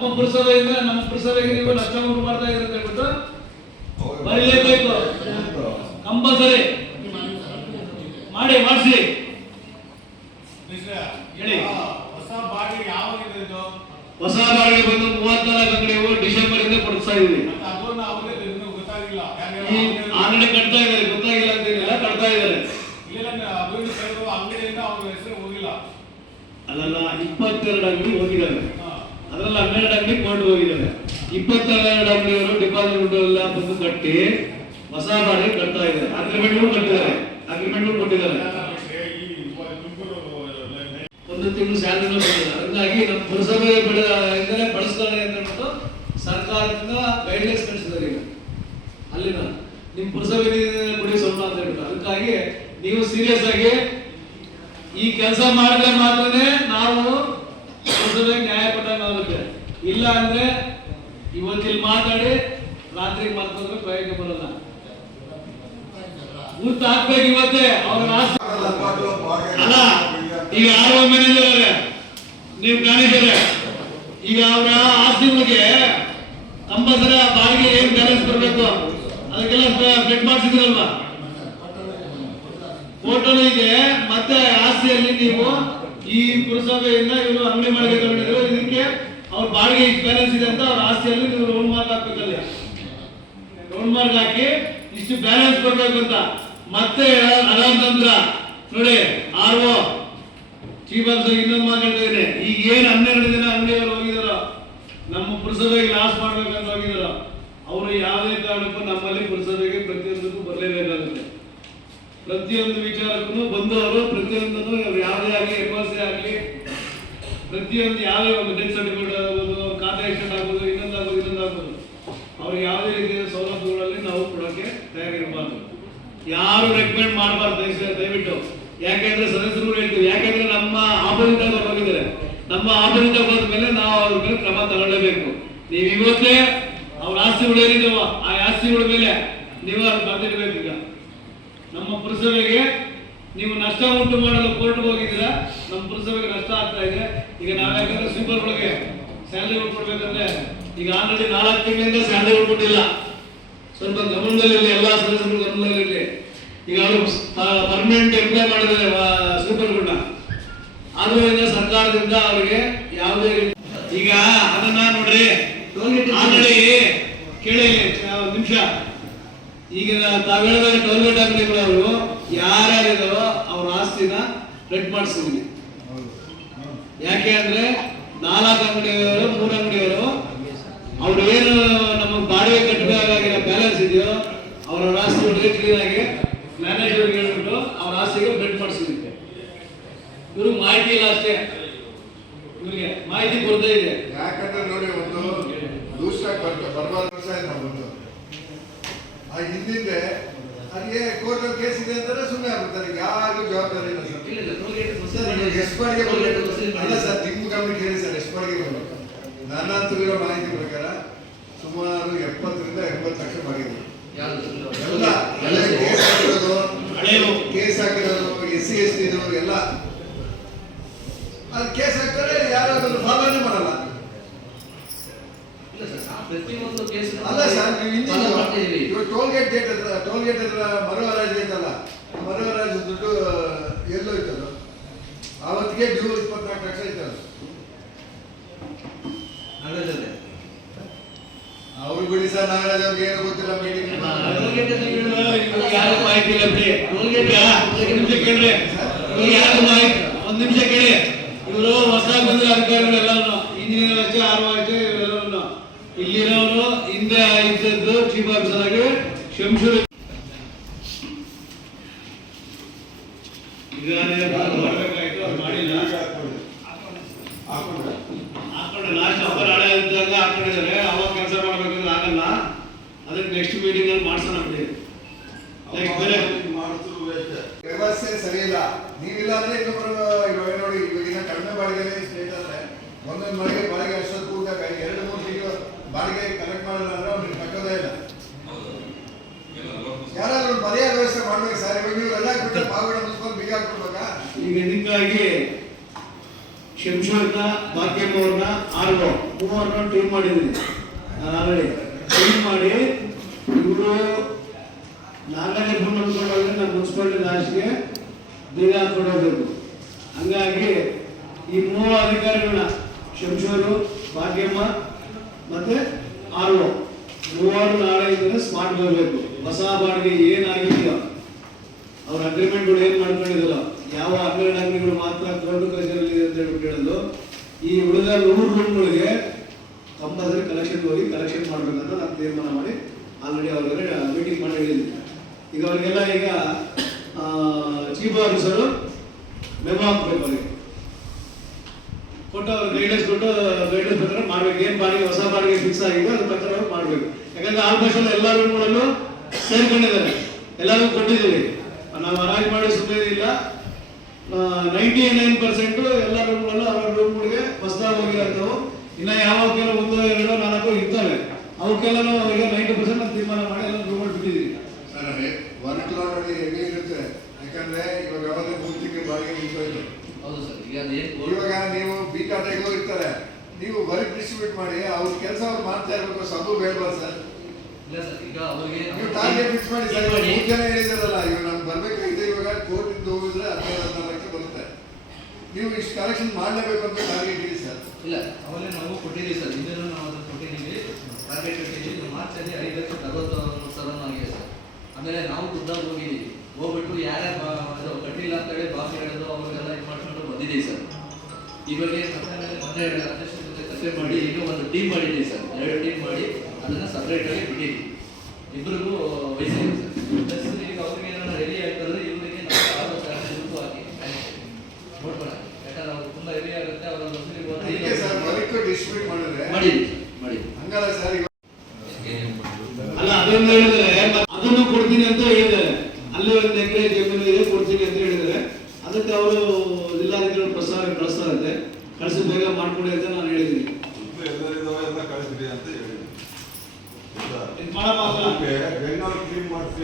ನಮ್ಮ ಪುರಸಭೆಯಿಂದ ನಮ್ಮ ಪುರಸಭೆಗೆ ನೀವು ಲಕ್ಷ ಕೊಟ್ಟು ಮಾಡ್ತಾ ಇದ್ರೆ ಅಂತ ಹೇಳ್ಬಿಟ್ಟು ಬರೀಲೇಬೇಕು. ಕಂಪಲ್ಸರಿ. ಮಾಡಿ ಮಾಡಿಸಿ. ಹೇಳಿ. ಹೊಸ ಬಾಡಿಗೆ ಯಾವಾಗ ಹೊಸ ಬಾಡಿಗೆ ಬಂದು ಮೂವತ್ನಾಲ್ಕು ಅಂಗಡಿವು ಡಿಸೆಂಬರ್ ಇಂದ ಕೊಡಿಸ್ತಾ ಇದೀವಿ ಆಲ್ರೆಡಿ ಕಟ್ತಾ ಇದ್ದಾರೆ ಗೊತ್ತಾಗಿಲ್ಲ ಅಂತೇನಿಲ್ಲ ಕಟ್ತಾ ಇದ್ದಾರೆ. ಇಲ್ಲ ಅಂಗಡಿಯಿಂದ ಅವ್ರ ಹೆಸರು ಹೋಗಿಲ್ಲ. ಅಲ್ಲಲ್ಲ ಇಪ್ಪತ್ತೆರಡು ಅಂಗಡಿ ಹೋಗಿದ್ದಾರೆ. ಅದರಲ್ಲಿ ಹನ್ನೆರಡು ಅಂಗಡಿ ಕೋರ್ಟ್ ಹೋಗಿದ್ದಾರೆ ಇಪ್ಪತ್ತೆರಡು ಅಂಗಡಿಯವರು ಡಿಪಾಸಿಟ್ ಎಲ್ಲ ಬಂದು ಕಟ್ಟಿ ಹೊಸ ಮಾಡಿ ಕಟ್ತಾ ಇದ್ದಾರೆ. ಅಗ್ರಿಮೆಂಟ್ ಕಟ್ಟಿದ್ದಾರೆ. ಅಗ್ರಿಮೆಂಟ್ ಕೊಟ್ಟಿದ್ದಾರೆ. ಒಂದು ತಿಂಗಳು ಸ್ಯಾಲರಿ ಕೊಟ್ಟಿದ್ದಾರೆ. ಹಂಗಾಗಿ ನಮ್ಮ ಪುರಸಭೆ ಬೆಳ ಬಳಸ್ತಾರೆ ಅಂತ ಸರ್ಕಾರದಿಂದ ಗೈಡ್ಲೈನ್ಸ್ ಕಳಿಸಿದ್ದಾರೆ ಈಗ. ಅಲ್ಲಿನ ನಿಮ್ಮ ಪುರಸಭೆ ಕೊಡಿ ಕುಡಿ ಸ್ವಲ್ಪ ಅಂತ ಹೇಳ್ಬಿಟ್ಟು. ಅದಕ್ಕಾಗಿ ನೀವು ಸೀರಿಯಸ್ ಆಗಿ ಈ ಕೆಲಸ ಮಾಡಿದ್ರೆ ಮಾತ್ರನೇ ನಾವು ಪುರಸಭೆ ನ್ಯಾಯ ಇಲ್ಲ ಅಂದ್ರೆ ಇವತ್ತಿಲ್ಲಿ ಮಾತಾಡಿ ರಾತ್ರಿ ಮಲ್ಕೊಂಡ್ರೆ ಪ್ರಯೋಜನ ಬರಲ್ಲ. ಗುರ್ತು ಹಾಕ್ಬೇಕು ಇವತ್ತೇ, ಅವ್ರ ಅಲ್ಲ, ಈಗ ಆರ್ ಮ್ಯಾನೇಜರ್ ಅವ್ರೆ ನೀವು ಮ್ಯಾನೇಜರ್ ಈಗ ಅವರ ಆಸ್ತಿಗಳಿಗೆ ಕಂಪಲ್ಸರಿ ಆ ಬಾಡಿಗೆ ಏನ್ ಬ್ಯಾಲೆನ್ಸ್ ಬರಬೇಕು ಅದಕ್ಕೆಲ್ಲ ಫಿಟ್ ಮಾಡಿಸಿದ್ರಲ್ವಾ? ಫೋಟೋ ಇದೆ ಮತ್ತೆ ಆಸ್ತಿಯಲ್ಲಿ ನೀವು ಈ ಪುರಸಭೆಯಿಂದ ಇವರು ಅಂಗಡಿ ಮಾಡಬೇಕು ಇದಕ್ಕೆ ಅವ್ರ ಬಾಡಿಗೆ ಇಷ್ಟು ಬ್ಯಾಲೆನ್ಸ್ ಇದೆ ಅಂತ ಅವ್ರ ಆಸ್ತಿಯಲ್ಲಿ ನೀವು ಲೋನ್ ಮಾರ್ಕ್ ಹಾಕ್ಬೇಕಲ್ಲ. ಲೋನ್ ಮಾರ್ಕ್ ಹಾಕಿ ಇಷ್ಟು ಬ್ಯಾಲೆನ್ಸ್ ಕೊಡ್ಬೇಕು ಅಂತ. ಮತ್ತೆ ಅದಾಂತಂದ್ರ ನೋಡಿ ಆರ್ ಓ ಚೀಫ್ ಆಫೀಸರ್ ಇನ್ನೊಂದು ಮಾತಾಡ್ತಾ ಈಗ ಏನ್ ಹನ್ನೆರಡು ದಿನ ಅಂಗಡಿಯವರು ಹೋಗಿದಾರೋ, ನಮ್ಮ ಪುರಸಭೆಗೆ ಲಾಸ್ ಮಾಡ್ಬೇಕಂತ ಹೋಗಿದಾರೋ, ಅವರು ಯಾವುದೇ ಕಾರಣಕ್ಕೂ ನಮ್ಮಲ್ಲಿ ಪುರಸಭೆಗೆ ಪ್ರತಿಯೊಂದಕ್ಕೂ ಬರಲೇಬೇಕಾಗುತ್ತೆ. ಪ್ರತಿಯೊಂದು ವಿಚಾರಕ್ಕೂ ಬಂದವರು ಪ್ರತಿಯೊಂದನ್ನು ಯಾವುದೇ ಆಗಲಿ ಎಂ ಎಸ್ ಆಗಲಿ ಪ್ರತಿಯೊಂದು ಯಾವುದೇ ಒಂದು ಡೆತ್ ಸರ್ಟಿಫಿಕೇಟ್ ಆಗ್ಬೋದು ಖಾತೆ ಎಕ್ಸ್ಟೆಂಡ್ ಆಗ್ಬೋದು ಇನ್ನೊಂದು ಆಗ್ಬೋದು ಇನ್ನೊಂದು ಆಗ್ಬೋದು ಅವ್ರಿಗೆ ಯಾವುದೇ ರೀತಿಯ ಸೌಲಭ್ಯಗಳಲ್ಲಿ ನಾವು ಕೊಡೋಕೆ ತಯಾರಿರಬಾರ್ದು. ಯಾರು ರೆಕಮೆಂಡ್ ಮಾಡಬಾರ್ದು ದಯವಿಟ್ಟು. ಯಾಕೆಂದ್ರೆ ಸದಸ್ಯರು ಹೇಳ್ತೀವಿ, ಯಾಕೆಂದ್ರೆ ನಮ್ಮ ಆಪೋಸಿಟ್ ಹೋಗಿದ್ದಾರೆ. ನಮ್ಮ ಆಪೋಸಿಟ್ ಹೋದ ಮೇಲೆ ನಾವು ಅವ್ರ ಮೇಲೆ ಕ್ರಮ ತಗೊಳ್ಳಬೇಕು. ನೀವು ಇವತ್ತೇ ಅವ್ರ ಆಸ್ತಿಗಳು ಏನಿದಾವೋ, ಆ ಆಸ್ತಿಗಳ ಮೇಲೆ ನೀವು ಅದು ಬಂದಿರಬೇಕೀಗ ನಮ್ಮ ಪುರಸಭೆಗೆ ನೀವು ನಷ್ಟ ಉಂಟು ಮಾಡಲು ಕೋರ್ಟ್ಗೆ ಹೋಗಿದ್ದೀರಾ, ನಮ್ಮ ಪುರಸಭೆಗೆ ನಷ್ಟ ಆಗ್ತಾ ಇದೆ. ಈಗ ನಾವ್ಯಾಕಂದ್ರೆ ಸ್ವೀಪರ್ಗಳಿಗೆ ಸ್ಯಾಲರಿ ಕೊಡ್ಬೇಕಂದ್ರೆ ಈಗ ಆಲ್ರೆಡಿ ನಾಲ್ಕು ತಿಂಗಳಿಂದ ಸ್ಯಾಲರಿ ಕೊಟ್ಟಿಲ್ಲ. ಸ್ವಲ್ಪ ಗಮನದಲ್ಲಿರಲಿ, ಎಲ್ಲ ಸದಸ್ಯರು ಗಮನದಲ್ಲಿರಲಿ. ಈಗ ಅವರು ಪರ್ಮನೆಂಟ್ ಎಂಪ್ಲಾಯ್ ಮಾಡಿದ್ದಾರೆ ಸೂಪರ್ಗಳನ್ನ ಆದ್ರಿಂದ ಸರ್ಕಾರದಿಂದ ಅವರಿಗೆ ಯಾವುದೇ ರೀತಿ ಈಗ ಅದನ್ನ ನೋಡ್ರಿ. ಆಲ್ರೆಡಿ ಕೇಳಿ ನಿಮಿಷ. ಈಗ ತಾವ್ ಹೇಳಿದಾಗ ಟೋಲ್ಗೇಟ್ ಅಂಗಡಿಗಳವರು ಯಾರ್ಯಾರಿದಾರೋ ಅವ್ರ ಆಸ್ತಿನ ರೆಡ್ ಮಾಡಿಸಿದ್ವಿ. ಯಾಕೆ ಅಂದ್ರೆ ನಾಲ್ಕು ಅಂಗಡಿಯವರು ಮೂರು ಅಂಗಡಿಯವರು ಅವ್ರು ಏನು ನಮಗೆ ಬಾಡಿಗೆ ಕಟ್ಟಬೇಕಾಗಿರೋ ಬ್ಯಾಲೆನ್ಸ್ ಇದೆಯೋ ಅವರ ಆಸ್ತಿಗಳಿಗೆ ಕ್ಲೀನ್ ಆಗಿ ಮ್ಯಾನೇಜರ್ಗೆ ಹೇಳ್ಬಿಟ್ಟು ಅವ್ರ ಆಸ್ತಿಗೆ ಬ್ರೆಡ್ ಮಾಡಿಸಿದಂತೆ ಇವ್ರಿಗೆ ಮಾಹಿತಿ ಇಲ್ಲ ಅಷ್ಟೇ. ಇವ್ರಿಗೆ ಮಾಹಿತಿ ಕೊರತೆ ಇದೆ. ಯಾಕಂದ್ರೆ ನೋಡಿ ಒಂದು ಬರ್ಬಾರ್ದು ಬರ್ತ ಬರಬಾರ್ದು ವರ್ಷ ಆಯ್ತು ಆ ಹಿಂದಿಂದೆ ಅಲ್ಲಿಗೆ ಕೋರ್ಟ್ ಕೇಸ್ ಇದೆ ಅಂತಾರೆ ಸುಮ್ಮನೆ ಆಗ್ಬಿಡ್ತಾರೆ. ಯಾರಿಗೂ ಜವಾಬ್ದಾರಿ ಇಲ್ಲ ಸರ್. ಸರ್ ನೀವು ಬರಬೇಕು ಅಲ್ಲ ಸರ್ ನಿಮ್ಮ ಗಮನಕ್ಕೆ ಹೇಳಿ ಸರ್ ಎಸ್ಪರ್ಗೆ ಬರಬೇಕು ನನ್ನಂತೂ ಇರೋ ಮಾಹಿತಿ ಪ್ರಕಾರ ಸುಮಾರು ಎಪ್ಪತ್ತರಿಂದ ಎಂಬತ್ತು ಲಕ್ಷ ಮಾಡಿದೆ ಎಲ್ಲ ಎಲ್ಲ ಕೇಸ್ ಹಾಕಿರೋದು. ಕೇಸ್ ಹಾಕಿರೋದು ಎಸ್ ಸಿ ಎಸ್ ಟಿ ಎಲ್ಲ. ಅದು ಕೇಸ್ ಹಾಕ್ತಾರೆ ಯಾರು ಅದನ್ನು ಫಾಲೋನೇ ಮಾಡಲ್ಲ. ಪ್ರತಿಯೊಂದು ಕೇಸ್ ಅಲ್ಲ ಸರ್ ನೀವು ಇವಾಗ ಟೋಲ್ ಗೇಟ್ ಗೇಟ್ ಹತ್ರ ಟೋಲ್ ಗೇಟ್ ಹತ್ರ ಮರು ಹರಾಜು ಐತಲ್ಲ ಮರು ಹರಾಜು ದುಡ್ಡು ಎಲ್ಲೋ ಇತ್ತಲ್ಲ? ಆವತ್ತಿಗೆ ಡ್ಯೂ ಇಪ್ಪತ್ನಾಲ್ಕು ಲಕ್ಷ ಇತ್ತಲ್ಲ? ಅವ್ರು ಬಿಡಿ ಸರ್ ನಾಗರಾಜ್ ಅವ್ರಿಗೆ ಏನು ಗೊತ್ತಿಲ್ಲ ಮೀಟಿಂಗ್ ಯಾರು ಯಾರಿಗೂ ಮಾಹಿತಿ ಇಲ್ಲ ಬಿಡಿ. ಈಗ ಒಂದ್ ನಿಮಿಷ ಕೇಳ್ರಿ. ಯಾರು ಮಾಹಿತಿ ಒಂದ್ ನಿಮಿಷ ಕೇಳಿ. ಇವರು ಹೊಸ ಬಂದ್ರೆ ಅಧಿಕಾರಿಗಳು ಅಧಿಕಾರಿಗಳೆಲ್ಲರೂ ಆಗಿ ಶಂಶೂರ್ ಮಾಡ್ಬೇಕಾಯ್ತು ಅವ್ರು ಮಾಡಿಲ್ಲ. ಹಾಕೊಂಡ್ರೆ ಲಾಸ್ಟ್ ಇದ್ದಾಗ ಹಾಕೊಂಡಿದ್ದಾರೆ ಅವಾಗ ಕೆಲಸ ಮಾಡ್ಬೇಕಂದ್ರೆ ಆಗಲ್ಲ. ಅದಕ್ಕೆ ನೆಕ್ಸ್ಟ್ ಮೀಟಿಂಗ್ ಅಲ್ಲಿ ಮಾಡ್ಸೋಣ ಬಿಡಿ. ನೆಕ್ಸ್ಟ್ ಬೇರೆ ವ್ಯವಸ್ಥೆ ಸರಿ ಇಲ್ಲ ನೀವಿಲ್ಲ ಅಂದ್ರೆ ಇವಾಗ ನೋಡಿ ಇವಾಗಿನ ಕಡಿಮೆ ಬಾಡಿಗೆ ಸ್ಟೇಟ್ ಅಂದ್ರೆ ಒಂದೊಂದು ಮನೆಗೆ ಬಾಡಿಗೆ ಅಷ್ಟೊತ್ತು ಊಟ ಎರಡು ಮೂರು ತಿಂಗಳು ಬಾಡಿಗೆ ಕಲೆಕ್ಟ್ ಮಾಡಿಲ್ಲ ಅಂದ್ರೆ ಅವ್ರಿಗೆ ಕಟ್ಟೋದೇ ಇಲ್ಲ. ಯಾರಾದ್ರೂ ಮರ್ಯಾದೆ ವ್ಯವಸ್ಥೆ ಮಾಡ್ಬೇಕು ಸರ್ ಇವಾಗ ನೀವು ಎಲ್ಲ ಬಿಟ್ಟು ಪಾವಗಡ ಮುನ್ಸಿಪಲ್ ಬೀಗ ಹಾಕ್ಬಿಡ್ಬೇಕಾ ಈಗ ಇದಕ್ಕಾಗಿ ಶಂಶೋರ್ನ ಭಾಗ್ಯಮ್ಮ ಅವ್ರನ್ನ ಆರ್ಗೋ, ಮೂವರನ್ನ ಟೀಮ್ ಮಾಡಿದ್ದೀನಿ. ನಾನು ಆಲ್ರೆಡಿ ಟೀಮ್ ಮಾಡಿ ಇವರು ನಾಲ್ಕನೇ ಫೋನ್ ಅನ್ಕೊಂಡಾಗ ನಾನು ಮುನ್ಸಿಪಾಲಿಟಿ ಲಾಸ್ಟ್ಗೆ ಬೀಗ ಹಾಕೊಂಡೋಗ್ಬೇಕು ಹಂಗಾಗಿ ಈ ಮೂರು ಅಧಿಕಾರಿಗಳನ್ನ ಶಂಶೋರು ಭಾಗ್ಯಮ್ಮ ಮತ್ತೆ ಆರ್ ಒ ಮೂವರು ನಾಳೆಯಿಂದ ಸ್ಮಾರ್ಟ್ ಬರಬೇಕು. ಹೊಸ ಬಾಡಿಗೆ ಏನಾಗಿದೆಯೋ. ಅವ್ರ ಅಗ್ರಿಮೆಂಟ್ಗಳು ಏನ್ ಮಾಡ್ಕೊಂಡಿದ್ರು ಯಾವ ಹನ್ನೆರಡು ಅಂಗಡಿಗಳು ಮಾತ್ರ ಕೋರ್ಟ್ ಕಚೇರಿಯಲ್ಲಿ ಅಂತ ಹೇಳ್ಬಿಟ್ಟು ಈ ಉಳಿದ ನೂರು ರೂಮ್ಗಳಿಗೆ ಕಂಪಲ್ಸರಿ ಕಲೆಕ್ಷನ್ ಹೋಗಿ ಕಲೆಕ್ಷನ್ ಮಾಡಬೇಕಂತ ನಾನು ತೀರ್ಮಾನ ಮಾಡಿ ಆಲ್ರೆಡಿ ಅವ್ರಿಗೆ ಮೀಟಿಂಗ್ ಮಾಡಿ ಹೇಳಿದ್ದೆ ಈಗ ಅವರಿಗೆಲ್ಲ ಈಗ ಚೀಫ್ ಆಫೀಸರು ಮೆಮೋ ಹಾಕ್ಬೇಕು ಅವರಿಗೆ. ಕೊಟ್ಟು ಅವ್ರು ಗೈಡೆನ್ಸ್ ಕೊಟ್ಟು ಗೈಡೆನ್ಸ್ ಪ್ರಕಾರ ಮಾಡ್ಬೇಕು. ಏನ್ ಬಾಡಿಗೆ ಹೊಸ ಬಾಡಿಗೆ ಫಿಕ್ಸ್ ಆಗಿದೆ ಅದ್ರ ಪ್ರಕಾರ ಅವ್ರು ಮಾಡ್ಬೇಕು. ಯಾಕಂದ್ರೆ ಆಲ್ಮೋಸ್ಟ್ ಎಲ್ಲ ಎಲ್ಲ ರೂಮ್ಗಳಲ್ಲೂ ಸೇರ್ಕೊಂಡಿದ್ದಾರೆ. ಎಲ್ಲರೂ ಕೊಟ್ಟಿದ್ದೀವಿ. ನಾವು ಅರಾಜ್ ಮಾಡಿ ಸುಮ್ಮನೆ ಇಲ್ಲ ನೈಂಟಿ ನೈನ್ ಪರ್ಸೆಂಟ್ ಎಲ್ಲ ರೂಮ್ಗಳು ಅವರ ರೂಮ್ಗಳಿಗೆ ಹೊಸದಾಗಿ ಹೋಗಿರೋಂಥವು. ಇನ್ನು ಯಾವ ಕೆಲವು ಒಂದು ಎರಡು ನಾಲ್ಕು ಇರ್ತವೆ. ಅವಕ್ಕೆಲ್ಲ ಈಗ ನೈಂಟಿ ಪರ್ಸೆಂಟ್ ನಾವು ತೀರ್ಮಾನ ಮಾಡಿ ಎಲ್ಲ ರೂಮ್ಗಳು ಬಿಟ್ಟಿದ್ದೀವಿ. ಸರ್ ವರ್ಕ್ ಅಲ್ಲಿ ಹೆಂಗೆ ಇರುತ್ತೆ? ಯಾಕಂದ್ರೆ ಇವಾಗ ಯಾವಾಗ ಮೂರು ತಿಂಗಳು ಬಾಡಿಗೆ ನಿಂತೋಯ್ತು ಹೌದು ಸರ್. ಇವಾಗ ನೀವು ಬಿ ಖಾತೆಗೂ ಇರ್ತಾರೆ ನೀವು ವರ್ಕ್ ಡಿಸ್ಟ್ರಿಬ್ಯೂಟ್ ಮಾಡಿ ಅವ್ರ ಕೆಲಸ ಅವ್ರು ಮಾಡ್ತಾ ಇರ್ಬೇಕು ಸಬು ಬೇಡವಾ ಸರ್. ಇಲ್ಲ ಸರ್ ಈಗ ಅವರಿಗೆ ನೀವು ಟಾರ್ಗೆಟ್ ಫಿಕ್ಸ್ ಮಾಡಿ ಸರ್ ಇವಾಗ ಮೂರು ಜನ ಹೇಳಿದಾರಲ್ಲ ಇವಾಗ ನಮ್ಗೆ ಬರ್ಬೇಕಾಗಿದೆ ಇವಾಗ ಕೋರ್ಟ್ ಇಂದ ಹೋಗಿದ್ರೆ ಹದಿನೈದು ಹದಿನಾರು ಲಕ್ಷ ಬರುತ್ತೆ. ನೀವು ಇಷ್ಟು ಕಲೆಕ್ಷನ್ ಮಾಡಲೇಬೇಕು ಅಂತ ಟಾರ್ಗೆಟ್ ಸರ್. ಇಲ್ಲ ಅವಲೇ ನಾವು ಕೊಟ್ಟಿದ್ದೀವಿ ಸರ್ ನಾವು ಅದನ್ನು ಕೊಟ್ಟಿದ್ದೀವಿ. ಟಾರ್ಗೆಟ್ ಕೊಟ್ಟಿದ್ದೀವಿ ಮಾರ್ಚಲ್ಲಿ ಐದು ಲಕ್ಷ ಅರವತ್ತು ಸಾವಿರ ಆಗಿದೆ ಸರ್. ಆಮೇಲೆ ನಾವು ಖುದ್ದಾಗಿ ಹೋಗಿದ್ದೀವಿ. ಹೋಗ್ಬಿಟ್ಟು ಯಾರ್ಯಾರು ಕಟ್ಟಿಲ್ಲ ಅಂತ ಹೇಳಿ ಬಾಕಿ ಹೇಳೋದು ಅವ್ರಿಗೆಲ್ಲ ಇದು ಮಾಡ್ಕೊಂಡು ಬಂದಿದ್ದೀವಿ ಸರ್. ಇವಾಗ ಮೊನ್ನೆ ಅಧ್ಯಕ್ಷರ ಜೊತೆ ಚರ್ಚೆ ಮಾಡಿ ಈಗ ಒಂದು ಟೀಮ್ ಮಾಡಿದ್ದೀವಿ ಸರ್. ಎರಡು ಟೀಮ್ ಮಾಡಿ ಅದನ್ನು ಸಪ್ರೇಟಾಗಿ ಬಿಟ್ಟಿದ್ದೀವಿ. ಇಬ್ಬರಿಗೂ ವಹಿಸಿದ್ದೀವಿ ಸರ್. ಪ್ಲಸ್ ಈಗ ಅವ್ರಿಗೆ ಏನಾದ್ರು ರೆಡಿ ಆಗ್ತಂದ್ರೆ ಇವರಿಗೆ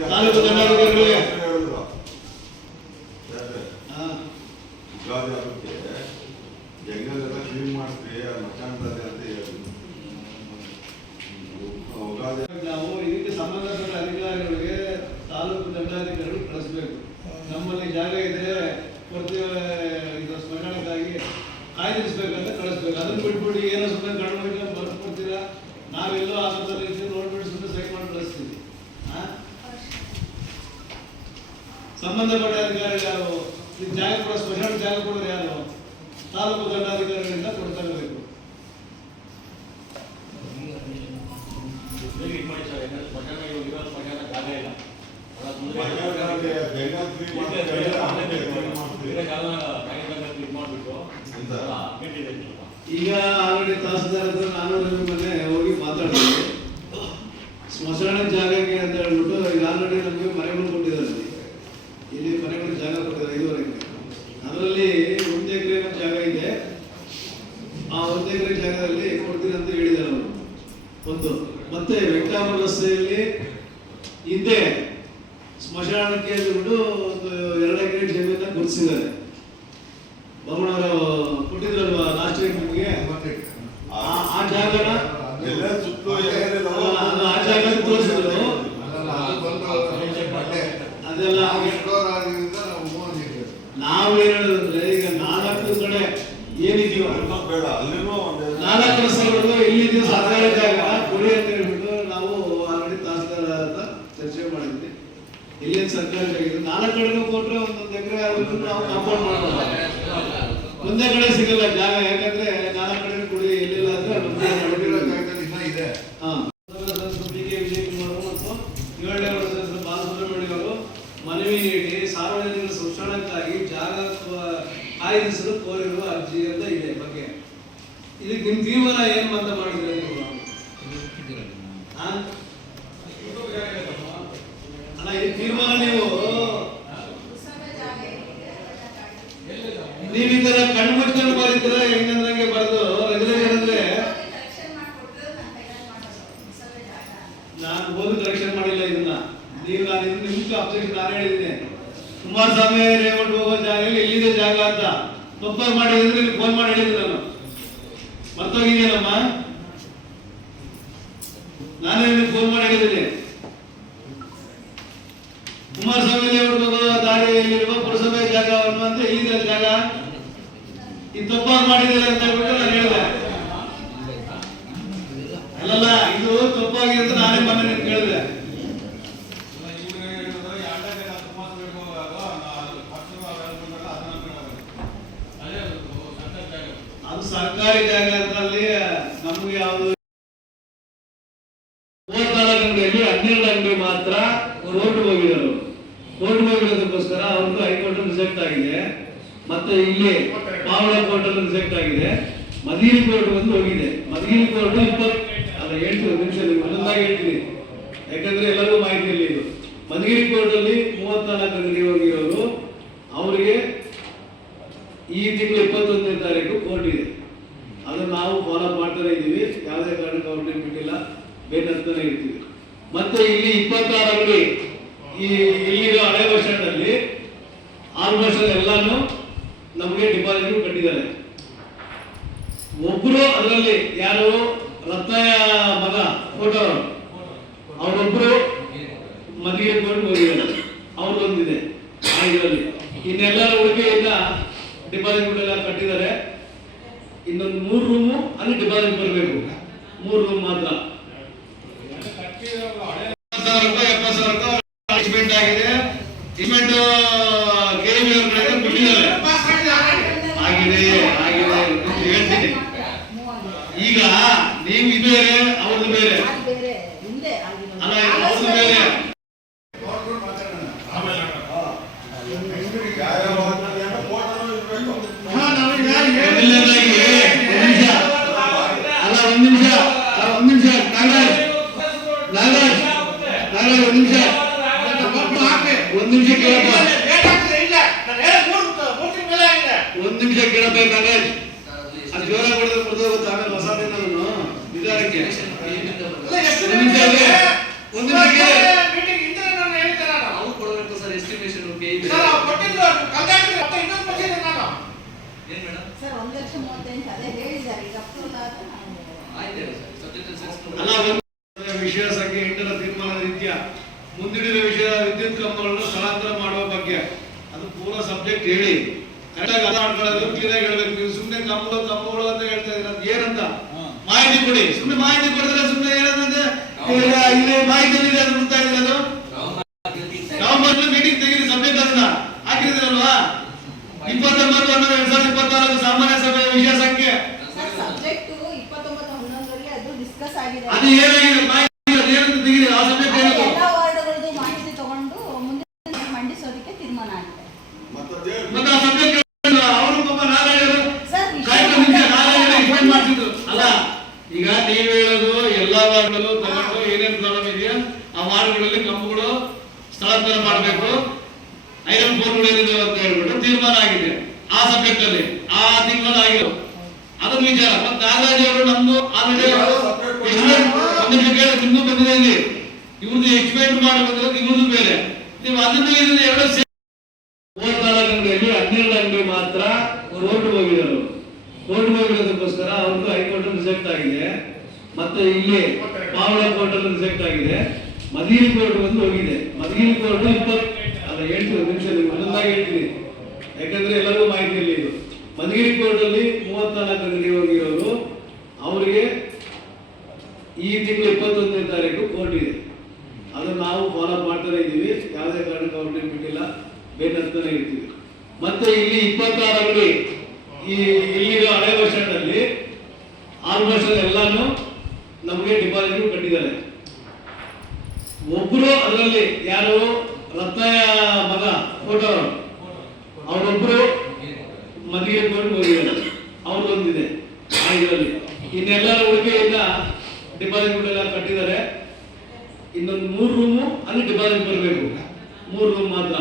ನಾನು ಸಂಬಂಧಪಟ್ಟ ಯಾರು? ಈ ಜಾಗ ಕೂಡ ಸ್ಮಶಾನ ಜಾಗ ಕೊಡೋರು ಯಾರು? ತಾಲೂಕು ದಂಡಾಧಿಕಾರಿಗಳಿಂದ ಕೊಡ್ತಾ ಇರಬೇಕು. ಈಗ ಆಲ್ರೆಡಿ ತಹಸೀಲ್ದಾರ್ ಹತ್ರ ನಾನು ರವಿ ಮೊನ್ನೆ ಹೋಗಿ ಮಾತಾಡಿದ್ವಿ ಸ್ಮಶಾನ ಜಾಗಕ್ಕೆ ಅಂತ ಹೇಳ್ಬಿಟ್ಟು ಈಗ ಆಲ್ರೆಡಿ ನಮಗೆ ಮನೆಗಳು ಕೊಟ್ಟಿದ್ದಾರೆ ಇಲ್ಲಿ ಮನೆಗಳು ಜಾಗ ಕೊಟ್ಟಿದ್ದಾರೆ ಐದುವರೆಗೆ ಅದರಲ್ಲಿ ಒಂದು ಎಕರೆ ಜಾಗ ಇದೆ ಆ ಒಂದು ಎಕರೆ ಜಾಗದಲ್ಲಿ ಕೊಡ್ತೀನಿ ಅಂತ ಹೇಳಿದ್ದಾರೆ ಅವರು ಒಂದು ಮತ್ತೆ ವೆಂಕಟಾಪುರ ರಸ್ತೆಯಲ್ಲಿ ಹಿಂದೆ ಸ್ಮಶಾನಕ್ಕೆ ಅಂದ್ಬಿಟ್ಟು ಒಂದು ಎರಡು ಎಕರೆ ಜಮೀನ ಗುರುತಿಸಿದ್ದಾರೆ ಬಮ್ಮನವರು ಕೊಟ್ಟಿದ್ರಲ್ವಾ ಲಾಸ್ಟ್ ಟೈಮ್ ನಿಮಗೆ ಆ ಆ ಜಾಗನ ಎಲ್ಲ ಸುತ್ತಲೂ ಏನಿಲ್ಲ ಅದು ಆ ಜಾಗ ತೋರಿಸಿದ್ರು ಅಲ್ಲಲ್ಲ, ಅದು ಬಂದು ಬಂಡೆ. ಅದೆಲ್ಲ ನಾವು ಎಕ್ಸ್ಪ್ಲೋರ್ ಆಗಿದ್ದರಿಂದ ನಾವು ಮೂವತ್ತು ಇದ್ದೀವಿ. ನಾವೇನ್ ಹೇಳೋದಂದ್ರೆ ಈಗ ನಾಲ್ಕು ಕಡೆ ಏನಿದೆಯೋ ಎಲ್ಲ ಬೇಡ ಅಲ್ಲಿನೂ ಒಂದು ನಾಲ್ಕು ರಸ್ತೆಗಳು ಎಲ್ಲಿದೆಯೋ ಸರ್ಕಾರಿ ಜಾಗ ಕೊಡಿ ಅಂತ ಹೇಳ್ಬಿಟ್ಟು ನಾವು ಆಲ್ರೆಡಿ ತಹಸೀಲ್ದಾರ್ ಹತ್ರ ಚರ್ಚೆ ಮಾಡಿದ್ವಿ ಎಲ್ಲಿಂದ ಸರ್ಕಾರಿ ಜಾಗ ಇದೆ ನಾಲ್ಕು ಕಡೆನೂ ಕೊಟ್ರೆ ಒಂದೊಂದು ಎಕರೆ ಆದ್ರೂ ನಾವು ಕಾಂಪೌಂಡ್ ಮಾಡ್ಬೋದು ಒಂದೇ ಕಡೆ ಸಿಗಲ್ಲ ಜಾಗ ಯಾಕಂದ್ರೆ ನಾಲ್ಕು ಕಡೆ ಕೊಡಿ ಎಲ್ಲಿಲ್ಲ ಅಂದ್ರೆ ಅದು ಒಂದೇ ಕೊಟ್ಟಿರೋ ಕಡೆ ಜಾಗದಲ್ಲಿ ಇನ್ನೂ ಇದೆ ಹಾ. ಡಿ ಕೆ ವಿಜಯಕುಮಾರ್ ಮತ್ತು ಏಳನೇ ವರ್ಷದ ಬಾಲಸುಬ್ರಹ್ಮಣ್ಯ ಅವರು ಮನವಿ ನೀಡಿ ಸಾರ್ವಜನಿಕರ ಶಿಕ್ಷಣಕ್ಕಾಗಿ ಜಾಗ ಕ- ಕಾಯ್ದಿರಿಸಲು ಕೋರಿರುವ ಅರ್ಜಿ ಅಂತ ಇದೆ ಬಗ್ಗೆ ಇದಕ್ಕೆ ನಿಮ್ ತೀರ್ಮಾನ ಏನ್ ಅಂತ ಮಾಡಿದ್ರೆ ನೀವು ಹಾ? ಅಲ್ಲ ಈ ತೀರ್ಮಾನ ನೀವು ನೀವು ಈ ತರ ಬರೀತೀರ ಹೆಂಗಂದ್ರಂಗೆ ಬರೆದು ರೆಗ್ಯುಲರ್ ಅಂದ್ರೆ ನಾನು ಓದಿ ಕರೆಕ್ಷನ್ ಮಾಡಿಲ್ಲ ಇದನ್ನ. ನೀವು ನಾನು ಇದನ್ನ ನಿಮ್ಗೆ ಅಬ್ಜೆಕ್ಷನ್ ನಾನು ಹೇಳಿದ್ದೀನಿ. ಕುಮಾರಸ್ವಾಮಿ ರೇವಣ್ಣ ಹೋಗೋ ಜಾಗ ಎಲ್ಲಿದೆ ಜಾಗ ಅಂತ ತಪ್ಪಾಗಿ ಮಾಡಿದ್ರೆ ಫೋನ್ ಮಾಡಿ ಹೇಳಿದ್ರು ನಾನು. ಮರ್ತೋಗಿದೆಯಲ್ಲಮ್ಮ? ನಾನೇ ನಿಮ್ಗೆ ಫೋನ್ ಮಾಡಿ ಹೇಳಿದ್ದೀನಿ. ಕುಮಾರಸ್ವಾಮಿ ಹೋಗೋ ದಾರಿ ಪುರಸಭೆ ಜಾಗವನ್ನು ಅಂತ ಎಲ್ಲಿದೆ ಅದು ಜಾಗ? ಇದು ತಪ್ಪಾಗಿ ಮಾಡಿದ್ದಾರೆ ಅಂತ ಹೇಳ್ಬಿಟ್ಟು ನಾನು ಹೇಳಿದೆ. ಅಲ್ಲಲ್ಲ, ಇದು ತಪ್ಪಾಗಿ ಅಂತ ನಾನೇ ಮೊನ್ನೆ ಕೇಳಿದೆ ಅದು ಸರ್ಕಾರಿ ಜಾಗ. ಅದು ಸರ್ಕಾರಿ ಜಾಗ ಅಂತ ಅಲ್ಲಿ ನಮ್ಗೆ ಯಾವುದು ಮೂವತ್ನಾಲ್ಕು ಅಂಗಡಿಯಲ್ಲಿ ಹನ್ನೆರಡು ಅಂಗಡಿ ಮಾತ್ರ ಕೋರ್ಟ್ ಹೋಗಿದರು ಕೋರ್ಟ್ ಹೋಗಿರೋದಕ್ಕೋಸ್ಕರ ಅವ್ರದ್ದು ಹೈಕೋರ್ಟ್ ರಿಜೆಕ್ಟ್ ಆಗಿದೆ. ಮತ್ತೆ ಇಲ್ಲಿ ಪಾವಳ ಕೋರ್ಟ್ ಅಲ್ಲಿ ರಿಜೆಕ್ಟ್ ಆಗಿದೆ. ಮದಿಗಿರಿ ಕೋರ್ಟ್ ಬಂದು ಹೋಗಿದೆ. ಮದಿಗಿರಿ ಕೋರ್ಟ್ ಇಪ್ಪತ್ತು ಅಲ್ಲ ಎಂಟು ನಿಮಿಷ ಒಂದೊಂದಾಗಿ ಹೇಳ್ತೀನಿ. ಯಾಕಂದ್ರೆ ಎಲ್ಲರಿಗೂ ಮಾಹಿತಿ ಇಲ್ಲ ಇದು. ಮಧುಗಿರಿ ಕೋರ್ಟ್ ಅಲ್ಲಿ ಮೂವತ್ನಾಲ್ಕು ಅಂಗಡಿ ಹೋಗಿರೋರು. ಅವರಿಗೆ ಈ ತಿಂಗಳು ಇಪ್ಪತ್ತೊಂದನೇ ತಾರೀಕು ಕೋರ್ಟ್ ಇದೆ. ಅದನ್ನು ನಾವು ಫಾಲೋ ಮಾಡ್ತಾನೆ ಇದ್ದೀವಿ. ಯಾವುದೇ ಕಾರಣಕ್ಕೂ ಅವ್ರನ್ನ ಬಿಟ್ಟಿಲ್ಲ. ಬೇಕಂತಾನೆ ಇರ್ತೀವಿ. ಮತ್ತೆ ಇಲ್ಲಿ ಇಪ್ಪತ್ತಾರು ಈ ಇಲ್ಲಿರೋ ಹಳೆ ಅಲ್ಲಿ ಆರು ವರ್ಷದ ಎಲ್ಲಾನು ನಮಗೆ ಡಿಪಾಸಿಟ್ ಕಟ್ಟಿದ್ದಾರೆ. ಒಬ್ಬರು ಅದರಲ್ಲಿ ಯಾರು ರತ್ನಯ ಮಗ, ಫೋಟೋ. ಅವರೊಬ್ರು ಮದುವೆ ಹೋಗಿದ್ದಾರೆ. ಅವ್ರು ಬಂದಿದೆ ಇದರಲ್ಲಿ. ಇನ್ನೆಲ್ಲರ ಉಳಿಕೆಯಿಂದ ಡಿಪಾಸಿಟ್ ಎಲ್ಲ ಕಟ್ಟಿದ್ದಾರೆ. ಇನ್ನೊಂದು ಮೂರು ರೂಮು ಅಲ್ಲಿ ಡಿಪಾಸಿಟ್ ಬರಬೇಕು. ಮೂರು ರೂಮ್ ಮಾತ್ರ. ಎಪ್ಪತ್ತು ಸಾವಿರ ರೂಪಾಯಿ, ಎಪ್ಪತ್ತು ಸಾವಿರ ರೂಪಾಯಿ ಆಗಿದೆ ಇನ್ವೆಸ್ಟ್ಮೆಂಟ್ ಕೆಎಬಿ ಅವ್ರ ಕಡೆ ಕೊಟ್ಟಿದ್ದಾರೆ ಆಗಿದೆ ಆಗಿದೆ ಅಂತ ಹೇಳ್ತೀನಿ ಈಗ ನೀವು ಇದು ಬೇರೆ ಅವ್ರದ್ದು ಬೇರೆ ಅಲ್ಲ ಅವ್ರದ್ದು ಬೇರೆ ನೋಡ್ಕೊಂಡು ಮಾತಾಡೋಣ ಆಮೇಲೆ ಯಾವ್ಯಾವ ವಾರ್ಡ್ನಲ್ಲಿ ಏನೋ ಫೋಟೋನು ಇರ್ಬೇಕು. ಮೊದಲನೇದಾಗಿ ಒಂದ್ ನಿಮಿಷ ಅಲ್ಲ ಒಂದ್ ನಿಮಿಷ ಅಲ್ಲ, ಒಂದ್ ನಿಮಿಷ ನಾಗರಾಜ್ ನಾಗರಾಜ್ ನಾಗರಾಜ್ ಒಂದ್ ನಿಮಿಷ ಒಂದ್ ನಿಮಿಷ ಕೇಳಪ್ಪ ಒಂದ್ ನಿಮಿಷ ಕೇಳಪ್ಪ ನಾಗರಾಜ್ ಅದು ಜೋರ ಹೊಡೆದು ಮುರಿದೋಗುತ್ತೆ ಆಮೇಲೆ ಹೊಸ ಏನ್ ಮೇಡಮ್ ಸರ್ ಒಂದು ಲಕ್ಷ ಮೂವತ್ತೆಂಟು ಅದೇ ಹೇಳಿದ್ದಾರೆ. ಈಗ ಆಯ್ತು ನಾವು ಆಯ್ತು ಸಬ್ಜೆಕ್ಟ್ ವಿಷಯ ಸಂಖ್ಯೆ ಎಂಟರ ತೀರ್ಮಾನ ರೀತಿಯ ಮುಂದಿಡಿದ ವಿಷಯ ವಿದ್ಯುತ್ ಕಂಬಗಳನ್ನು ಸ್ಥಳಾಂತರ ಮಾಡುವ ಬಗ್ಗೆ. ಅದು ಪೂರ ಸಬ್ಜೆಕ್ಟ್ ಹೇಳಿ. ಕರೆಕ್ಟಾಗಿ ಕ್ಲಿಯರ್ ಹೇಳ್ಬೇಕು. ನೀವು ಸುಮ್ಮನೆ ಕಂಬಗಳು ಕಂಬಗಳು ಅಂತ ಹೇಳ್ತಾ ಇದ್ರೆ ಅದು ಏನಂತ? ಮಾಹಿತಿ ಕೊಡಿ. ಸುಮ್ಮನೆ ಮಾಹಿತಿ ಕೊಡಿದ್ರೆ ಸುಮ್ಮನೆ ಏನಂದ್ರೆ ಈಗ ಇಲ್ಲಿ ಮಾಹಿತಿ ಇದೆ ಅಂತ ಬಿಡ್ತಾ ಇದ್ರೆ ಅದು ನವೆಂಬರ್ ಮೀಟಿಂಗ್ ತೆಗೀರಿ ಸಬ್ಜೆಕ್ಟ್ ಅದನ್ನ. ಹಾಕಿದ್ರಲ್ವಾ ಇಪ್ಪತ್ತೊಂಬತ್ತು ಹನ್ನೊಂದು ಎರಡ್ ಸಾವಿರದ ಇಪ್ಪತ್ನಾಲ್ಕು ಸಾಮಾನ್ಯ ಸಭೆಯ ವಿಷಯ ಸಂಖ್ಯೆ. ಅದು ಏನಾಗಿದೆ? ಮಾಹಿತಿ ಏನಂತ ಆ ಸಬ್ಜೆಕ್ಟ್ ಏನದು? ಮಾಹಿತಿ ತಗೊಂಡು ಮುಂದೆ ಮಂಡಿಸೋದಕ್ಕೆ ತೀರ್ಮಾನ ಆಗಿದೆ. ಮತ್ತೆ ಆ ಸಬ್ಜೆಕ್ಟ್ ಅವರು ಪಾಪ ನಾರಾಯಣರು ನಾರಾಯಣ ಎಕ್ಸ್ಪ್ಲೇನ್ ಮಾಡ್ತಿದ್ರು. ಅಲ್ಲ ಈಗ ನೀವು ಹೇಳೋದು ಎಲ್ಲಾ ವಾರ್ಡ್ಗಳಲ್ಲೂ ತಗೊಂಡು ಏನೇನ್ ಪ್ರಾಬ್ಲಮ್ ಇದೆಯಾ ಆ ವಾರ್ಡ್ಗಳಲ್ಲಿ ಕಂಬಗಳು ಸ್ಥಳಾಂತರ ಮಾಡಬೇಕು. ಐರನ್ ಏನಿದೆ ಅಂತ ಹೇಳ್ಬಿಟ್ಟು ತೀರ್ಮಾನ ಆಗಿದೆ. ಆ ಸಬ್ಜೆಕ್ಟಲ್ಲಿ ಆ ತಿಂಗಳಲ್ಲಿ ಆಗಿರೋ. ಅದನ್ನು ವಿಚಾರ. ಮತ್ತೆ ನಾಗರಾಜ್ ಅವರು ನಮ್ದು ಆಲ್ರೆಡಿ ಒಂದು ನಿಮಿಷ ಕೇಳಿ ನಿಮ್ದು ಬಂದಿದೆ ಇಲ್ಲಿ. ಇವ್ರದ್ದು ಎಕ್ಸ್ಪೆಕ್ಟ್ ಮಾಡಬೇಕಂದ್ರೆ ನಿಮ್ಮದು ಇವ್ರದ್ದು ಬೇರೆ. ನೀವು ಅದನ್ನು ಇದನ್ನು ಎರಡು ಸೇರಿ ಮೂವತ್ನಾಲ್ಕು ಅಂಗಡಿಯಲ್ಲಿ ಹನ್ನೆರಡು ಅಂಗಡಿ ಮಾತ್ರ ಕೋರ್ಟ್ ಹೋಗಿದರು ಕೋರ್ಟ್ ಹೋಗಿರೋದಕ್ಕೋಸ್ಕರ ಅವ್ರದ್ದು ಹೈಕೋರ್ಟ್ ರಿಜೆಕ್ಟ್ ಆಗಿದೆ. ಮತ್ತೆ ಇಲ್ಲಿ ಪಾವಳ ಕೋರ್ಟ್ ಅಲ್ಲಿ ರಿಜೆಕ್ಟ್ ಆಗಿದೆ. ಮದಿಗಿರಿ ಕೋರ್ಟ್ ಬಂದು ಹೋಗಿದೆ. ಮದಿಗಿರಿ ಕೋರ್ಟ್ ಇಪ್ಪತ್ತು ಅಲ್ಲ ಹೇಳ್ತೀನಿ ನಿಮಿಷ ನಿಮ್ಗೆ ಒಂದೊಂದಾಗಿ ಹೇಳ್ತೀನಿ. ಯಾಕಂದ್ರೆ ಎಲ್ಲರಿಗೂ ಮಾಹಿತಿ ಇರಲಿ ಇದು. ಮಧುಗಿರಿ ಕೋರ್ಟ್ ಅಲ್ಲಿ ಮೂವತ್ನಾಲ್ಕು ಹೋಗಿರೋರು ಅವರಿಗೆ ಈ ತಿಂಗಳು ಇಪ್ಪತ್ತೊಂದನೇ ತಾರೀಕು ಕೋರ್ಟ್ ಇದೆ. ಅದನ್ನು ನಾವು ಫಾಲೋ ಮಾಡ್ತಾನೆ ಇದ್ದೀವಿ, ಯಾವುದೇ ಕಾರಣಕ್ಕೂ ಅವ್ರನ್ನ ಬಿಟ್ಟಿಲ್ಲ ಬೇಕಂತಾನೆ ಇರ್ತೀವಿ. ಮತ್ತೆ ಇಲ್ಲಿ ಇಪ್ಪತ್ತಾರು ಅಂಗಡಿ ಈ ಇಲ್ಲಿರೋ ಹಳೆ ಅಲ್ಲಿ, ಆರು ವರ್ಷದ ಎಲ್ಲಾನು ನಮಗೆ ಡಿಪಾಸಿಟ್ ಕಟ್ಟಿದ್ದಾರೆ. ಒಬ್ರು ಅದರಲ್ಲಿ ಯಾರು ರತ್ನಯ್ಯ ಮಗ ಫೋಟೋ ಅವರೊಬ್ರು ಮದುವೆ ಕೊಂಡು ಹೋಗಿದ್ದಾರೆ. ಅವ್ರದ್ದು ಒಂದಿದೆ ಆ ಇದರಲ್ಲಿ ಇನ್ನೆಲ್ಲರ ಉಳಿಕೆಯಿಂದ ಡಿಪಾಸಿಟ್ ಎಲ್ಲ ಕಟ್ಟಿದ್ದಾರೆ. ಇನ್ನೊಂದು ಮೂರು ರೂಮು ಅಲ್ಲಿ ಡಿಪಾಸಿಟ್ ಬರಬೇಕು. ಮೂರು ರೂಮ್ ಮಾತ್ರ.